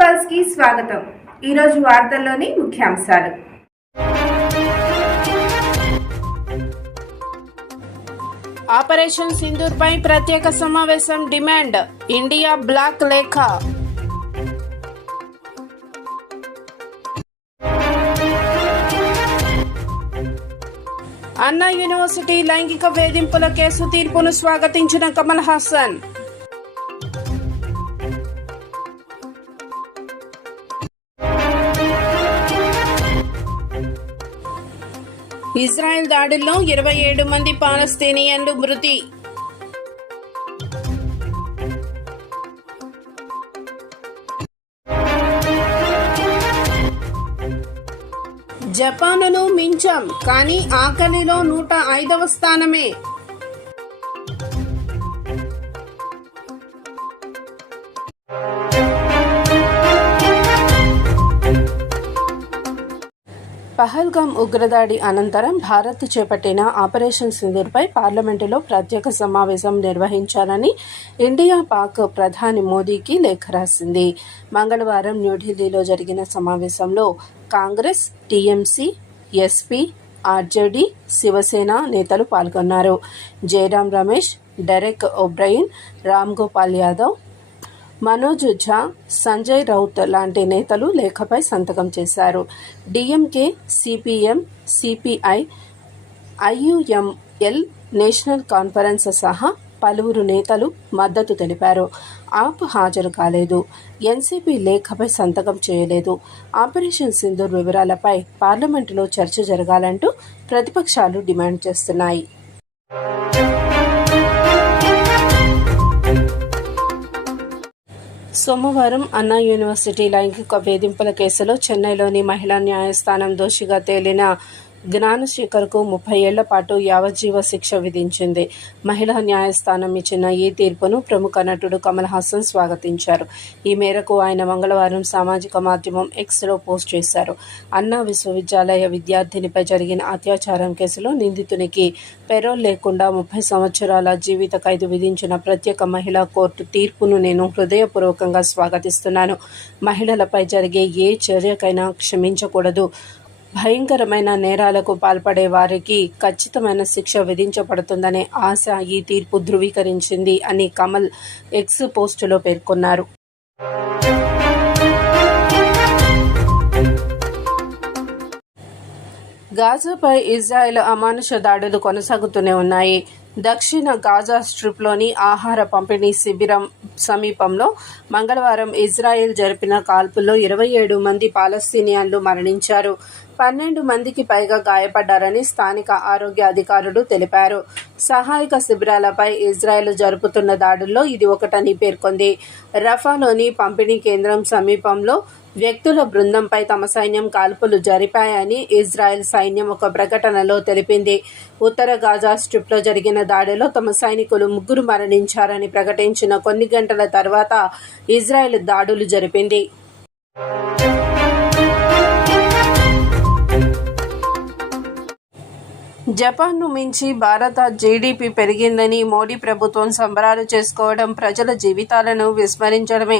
పల్స్కి స్వాగతం. ఈరోజు వార్తల్లోని ముఖ్యాంశాలు. ఆపరేషన్ సింధూర్ పై ప్రత్యేక సమావేశం డిమాండ్ ఇండియా బ్లాక్ లేఖ. అన్నా యూనివర్సిటీ లైంగిక వేధింపుల కేసు తీర్పును స్వాగతించిన కమల్ హాసన్. ఇజ్రాయెల్ దాడుల్లో ఇరవై ఏడు మంది పాలస్తీనియన్లు మృతి. జపానును మించాం కానీ ఆకలిలో నూట ఐదవ స్థానమే. పహల్గామ్ ఉగ్రదాడి అనంతరం భారత్ చేపట్టిన ఆపరేషన్ సింధూర్పై పార్లమెంటులో ప్రత్యేక సమావేశం నిర్వహించాలని ఇండియా పాక్ ప్రధాని మోదీకి లేఖ రాసింది. మంగళవారం న్యూఢిల్లీలో జరిగిన సమావేశంలో Congress TMC SP RJD Shiv Sena నేతలు పాల్గొన్నారు. జయరాం రమేష్ డెరెక్ ఒబ్రయిన్ రామ్ గోపాల్ యాదవ్ మనోజ్ ఝా సంజయ్ రౌత్ లాంటి నేతలు లేఖపై సంతకం చేశారు. DMK CPM CPI IUML National Conference సహా పలువురు నేతలు మద్దతు తెలిపారు. ఆప్ హాజరు కాలేదు. ఎన్సీపీ లేఖపై సంతకం చేయలేదు. ఆపరేషన్ సింధూర్ వివరాలపై పార్లమెంటులో చర్చ జరగాలంటూ ప్రతిపక్షాలు డిమాండ్ చేస్తున్నాయి. సోమవారం అన్నా యూనివర్సిటీ లైంగిక వేధింపుల కేసులో చెన్నైలోని మహిళా న్యాయస్థానం దోషిగా తేలిన జ్ఞానశేఖర్కు ముప్పై ఏళ్ళ పాటు యావజ్జీవ శిక్ష విధించింది. మహిళా న్యాయస్థానం ఇచ్చిన ఈ తీర్పును ప్రముఖ నటుడు కమల్ హాసన్ స్వాగతించారు. ఈ మేరకు ఆయన మంగళవారం సామాజిక మాధ్యమం ఎక్స్లో పోస్ట్ చేశారు. అన్నా విశ్వవిద్యాలయ విద్యార్థినిపై జరిగిన అత్యాచారం కేసులో నిందితునికి పెరోల్ లేకుండా ముప్పై సంవత్సరాల జీవిత ఖైదు విధించిన ప్రత్యేక మహిళా కోర్టు తీర్పును నేను హృదయపూర్వకంగా స్వాగతిస్తున్నాను. మహిళలపై జరిగే ఏ చర్యకైనా క్షమించకూడదు. భయంకరమైన నేరాలకు పాల్పడే వారికి ఖచ్చితమైన శిక్ష విధించబడుతుందనే ఆశ ఈ తీర్పు ధృవీకరించింది అని కమల్ ఎక్స్ పోస్టులో పేర్కొన్నారు. గాజాపై ఇజ్రాయెల్ అమానుష దాడులు కొనసాగుతూనే ఉన్నాయి. దక్షిణ గాజా స్ట్రిప్లోని ఆహార పంపిణీ శిబిరం సమీపంలో మంగళవారం ఇజ్రాయెల్ జరిపిన కాల్పుల్లో ఇరవై ఏడు మంది పాలస్తీనియన్లు మరణించారు. పన్నెండు మందికి పైగా గాయపడ్డారని స్థానిక ఆరోగ్య అధికారులు తెలిపారు. సహాయక శిబిరాలపై ఇజ్రాయెల్ జరుపుతున్న దాడుల్లో ఇది ఒకటని పేర్కొంది. రఫాలోని పంపిణీ కేంద్రం సమీపంలో వ్యక్తుల బృందంపై తమ సైన్యం కాల్పులు జరిపాయని ఇజ్రాయెల్ సైన్యం ఒక ప్రకటనలో తెలిపింది. ఉత్తర గాజా స్ట్రిప్లో జరిగిన దాడిలో తమ సైనికులు ముగ్గురు మరణించారని ప్రకటించిన కొన్ని గంటల తర్వాత ఇజ్రాయెల్ దాడులు జరిపింది. జపాన్ను మించి భారత జీడీపీ పెరిగిందని మోడీ ప్రభుత్వం సంబరాలు చేసుకోవడం ప్రజల జీవితాలను విస్మరించడమే.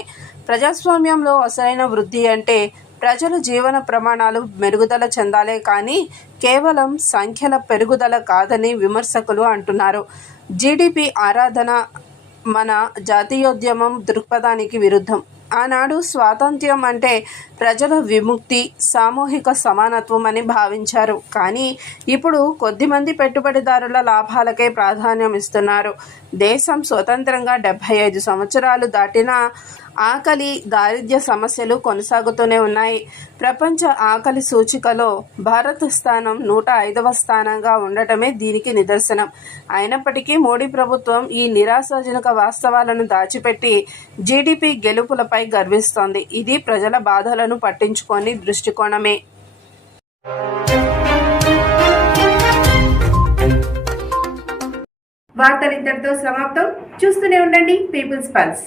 ప్రజాస్వామ్యంలో అసలైన వృద్ధి అంటే ప్రజలు జీవన ప్రమాణాలు మెరుగుదల చెందాలే కానీ కేవలం సంఖ్యల పెరుగుదల కాదని విమర్శకులు అంటున్నారు. జిడిపి ఆరాధన మన జాతీయోద్యమం దృక్పథానికి విరుద్ధం. ఆనాడు స్వాతంత్ర్యం అంటే ప్రజల విముక్తి సామూహిక సమానత్వం అని భావించారు. కానీ ఇప్పుడు కొద్దిమంది పెట్టుబడిదారుల లాభాలకే ప్రాధాన్యం ఇస్తున్నారు దేశం స్వతంత్రంగా డెబ్బై ఐదు సంవత్సరాలు దాటినా ఆకలి దారిద్ర్య సమస్యలు కొనసాగుతూనే ఉన్నాయి. ప్రపంచ ఆకలి సూచికలో భారత్ స్థానం నూట ఐదవ స్థానంగా ఉండటమే దీనికి నిదర్శనం. అయినప్పటికీ మోడీ ప్రభుత్వం ఈ నిరాశాజనక వాస్తవాలను దాచిపెట్టి జీడిపి గెలుపులపై గర్విస్తోంది. ఇది ప్రజల బాధలను పట్టించుకొని దృష్టికోణమే. వార్తలు ఇంతటితో సమాప్తం. చూస్తూనే ఉండండి. People's Pulse.